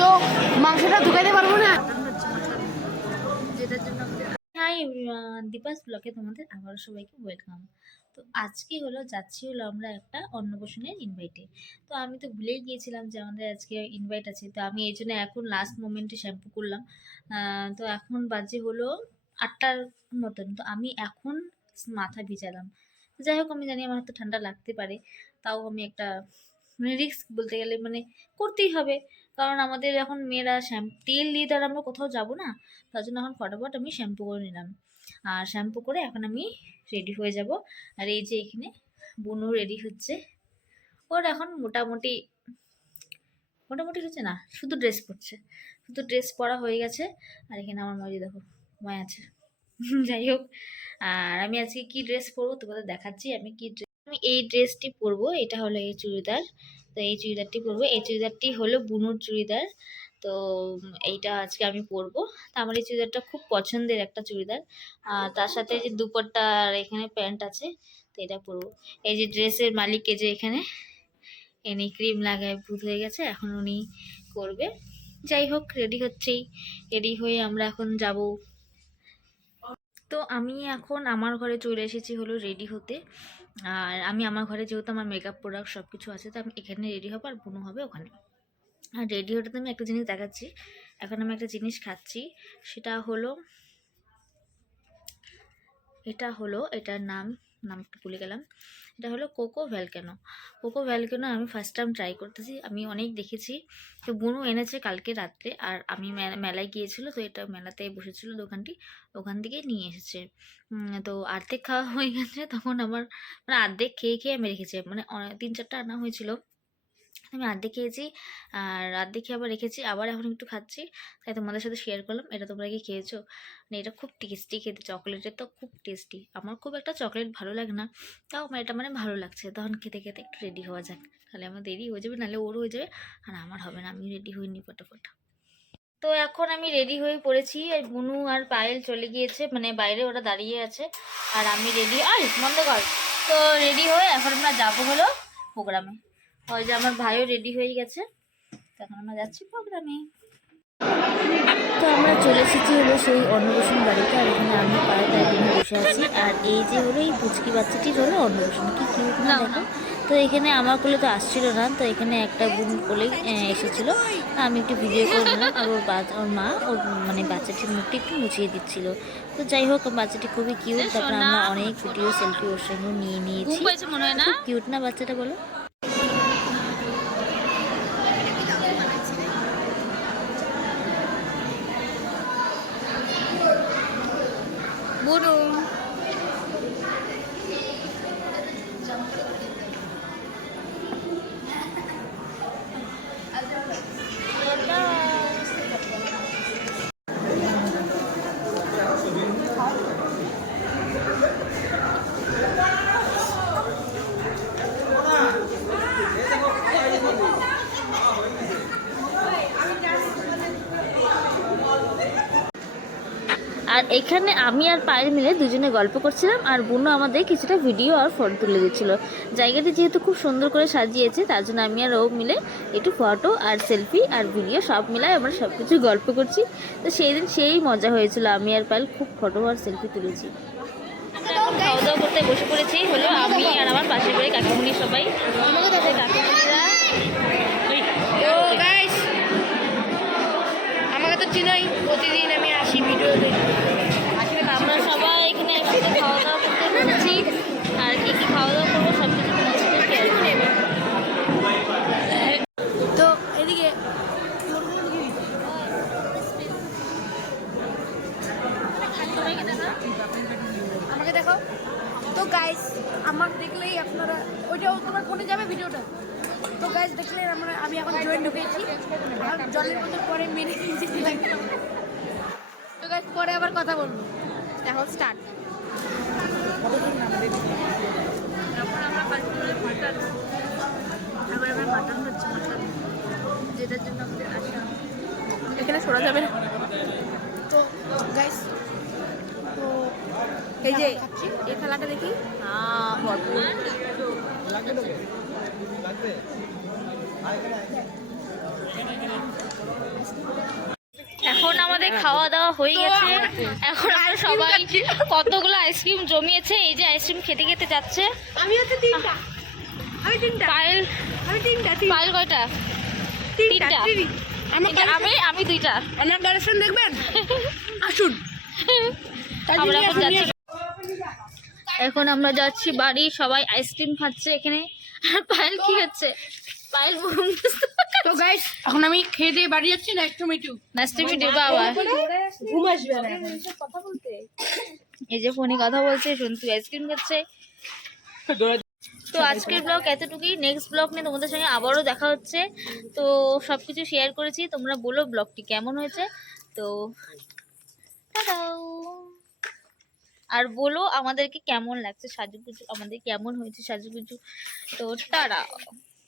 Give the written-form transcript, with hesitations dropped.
তো মাংসটা ঢুকাইতে পারবো না। হাই এভরিওয়ান, দীপাস ব্লগে তোমাদের আবারও সবাইকে ওয়েলকাম। তো আজকে যাচ্ছি আমরা একটা অন্নপ্রাশনের ইনভাইটে। তো আমি তো ভুলেই গিয়েছিলাম যে আমাদের আজকে ইনভাইট আছে। তো আমি এই জন্য এখন লাস্ট মোমেন্টে শ্যাম্পু করলাম। তো এখন বাজে 8টার মতন। তো আমি এখন মাথা ভিজালাম। যাই হোক, আমি জানি আমার হয়তো ঠান্ডা লাগতে পারে, তাও আমি একটা রিস্ক বলতে গেলে করতেই হবে। কারণ আমাদের এখন মেয়েরা তেল দিয়ে তো আর আমরা কোথাও যাবো না। তার জন্য এখন ফটাফট আমি শ্যাম্পু করে নিলাম। আর শ্যাম্পু করে এখন আমি রেডি হয়ে যাব। আর এই যে এখানে বুনু রেডি হচ্ছে। ওর এখন মোটামুটি মোটামুটি হচ্ছে না, শুধু ড্রেস পরছে, শুধু ড্রেস পরা হয়ে গেছে। আর এখানে আমার মজি দেখো ঘুমায় আছে। যাই হোক, আর আমি আজকে কি ড্রেস পরবো তোমাদের দেখাচ্ছি। আমি এই ড্রেসটি পরবো। এটা হলো এই চুড়িদার। তো এই চুড়িদারটি পরবো। এই চুড়িদারটি হলো বুনুর চুড়িদার। তো এইটা আজকে আমি পরবো। তো আমার এই চুড়িদারটা খুব পছন্দের একটা চুড়িদার। আর তার সাথে যে দুপাট্টা আর এখানে প্যান্ট আছে, তো এটা পরবো। এই যে ড্রেসের মালিক, এই যে এখানে এনে ক্রিম লাগায় ভূত হয়ে গেছে, এখন উনি করবে। যাই হোক, রেডি হচ্ছেই। রেডি হয়ে আমরা এখন যাব। তো আমি এখন আমার ঘরে চলে এসেছি রেডি হতে। আর আমি আমার ঘরে যেহেতু আমার মেকআপ প্রোডাক্ট সব কিছু আছে, তো আমি এখানে রেডি হবো আর বুনু হবে ওখানে। আর রেডি হতে আমি একটা জিনিস দেখাচ্ছি। এখন আমি একটা জিনিস খাচ্ছি। সেটা হলো এটার নামটা ভুলে গেলাম। এটা হলো কোকো ভ্যালকানো। কোকো ভ্যালকানো আমি ফার্স্ট টাইম ট্রাই করতেছি। আমি অনেক দেখেছি, তো বুনু এনেছে কালকে রাত্রে। আর আমি মেলায় গিয়েছিল, তো এটা মেলাতে বসেছিল দোকানটি, ওখান থেকে নিয়ে এসেছে। তো অর্ধেক খাওয়া হয়ে গেছে তখন আমার, অর্ধেক খেয়ে খেয়ে আমি রেখেছি। 3-4টা আনা হয়েছিল, আমি অর্ধেক খেয়েছি। আর অর্ধেক খেয়ে আবার রেখেছি, আবার এখন একটু খাচ্ছি। তাই তোমাদের সাথে শেয়ার করলাম। এটা তোমরা কি খেয়েছো? এটা খুব টেস্টি খেতে। চকলেটের তো খুব টেস্টি। আমার খুব একটা চকলেট ভালো লাগে না, তাও আমার এটা ভালো লাগছে। তখন খেতে খেতে একটু রেডি হওয়া যাক, তাহলে আমার দেরি হয়ে যাবে, নাহলে ওর হয়ে যাবে আর আমার হবে না। আমি রেডি হইনি ফটাফট। তো এখন আমি রেডি হয়ে পড়েছি। আর বুনু আর পায়েল চলে গিয়েছে, বাইরে ওরা দাঁড়িয়ে আছে। আর আমি রেডি, বন্ধ কর। তো রেডি হয়ে এখন আমরা যাবো প্রোগ্রামে। ওই যে আমার ভাইও রেডি হয়ে গেছে, তখন আমরা যাচ্ছি প্রোগ্রামে। তো আমরা চলে এসেছি সেই অন্নপ্রাশন বাড়িতে। আর এখানে আমি পায়ে নিয়ে বসে আছি। আর এই যে এই পুচকি বাচ্চাটির অন্নপ্রাশন, কি কিউট না দেখো। তো এখানে আমার কোলে তো আসছিল না, তো এখানে একটা বোন কোলে এসেছিলো। আমি একটু ভিডিও করে নিলাম। আর ওর মা ওর বাচ্চাটির মুখটি একটু মুছিয়ে দিচ্ছিল। তো যাই হোক, বাচ্চাটি খুবই কিউট। তারপরে আমরা অনেক ভিডিও সেলফি ওর সঙ্গে নিয়ে নিয়েছি। খুব কিউট না বাচ্চাটা, বলো? বুনু আর এখানে আমি আর পায়েল মিলে দুজনে গল্প করছিলাম। আর বুনু আমাদের কিছুটা ভিডিও আর ফটো তুলে দিচ্ছিল। জায়গাটি যেহেতু খুব সুন্দর করে সাজিয়েছে, তার জন্য আমি আর ও মিলে একটু ফটো আর সেলফি আর ভিডিও সব মিলাই আমরা সব কিছু গল্প করছি। তো সেই দিন সেই মজা হয়েছিল। আমি আর পায়েল খুব ফটো আর সেলফি তুলেছি। খাওয়া দাওয়া করতে বসে পড়েছি। আমি আর আমার পাশের বাড়ি কাকিমুনি সবাই। কাকিমুনিরা আমাকে তো চিনোই, প্রতিদিন আমি আসি ভিডিও দেখি। আমরা সবাই এখানে একসাথে খাওয়া দাওয়া করতে বসেছি। আর কি কি খাওয়া দাওয়া করবো সব কিছু শেয়ার করবো। তো এদিকে আমাকে দেখো। তো গাইস, আমাকে দেখলেই আপনারা, ওইটাও তোমার ফোনে যাবে ভিডিওটা। তো গাইস দেখলে আমি এখন জয়েন ঢুকেছি। আর জলের বোতল পরে মেরে দিয়েছি। তো গাইস পরে আবার কথা বলবো। এখন স্টার্ট। মাটন হচ্ছে, যেটার জন্য আমাদের আসা। এখানে সরা যাবে না। তো গাইস, তো এই যে এই খেলাটা দেখি। ভরপুর আমাদের খাওয়া দাওয়া হয়ে গেছে। এখন আমরা সবাই কতগুলো আইসক্রিম জমিয়েছে, এই যে আইসক্রিম খেতে খেতে যাচ্ছে। আমি হচ্ছে তিনটা, আমি তিনটা, পায়েল আমি তিনটা, পায়েল কয়টা? তিনটা। তিনটা। আমি দুইটা। আমার গার্লফ্রেন্ড দেখবেন, আসুন। আমরা এখন যাচ্ছি, এখন আমরা যাচ্ছি বাড়ি, সবাই আইসক্রিম খাচ্ছে এখানে। আর পায়েল কি হচ্ছে? পায়েল তো গাইস এখন আমি খেয়ে দিয়ে বাড়ি যাচ্ছি। Nice to meet you. Nice to meet you বাবা। ঘুম আসবে না এখন কথা বলতে। এই যে ফোনে কথা বলছে, সন্তু আইসক্রিম খাচ্ছে। তো আজকের ব্লগ এতটুকুই। নেক্সট ব্লগ নিয়ে তোমাদের সঙ্গে আবারও দেখা হচ্ছে। তো সব কিছু শেয়ার করেছি, তোমরা বলো ব্লগটি কেমন হয়েছে। তো টাটাও। আর বলো আমাদেরকে কেমন লাগছে সাজুগুজু, আমাদের কেমন হয়েছে সাজুগুজু। তো টাটা।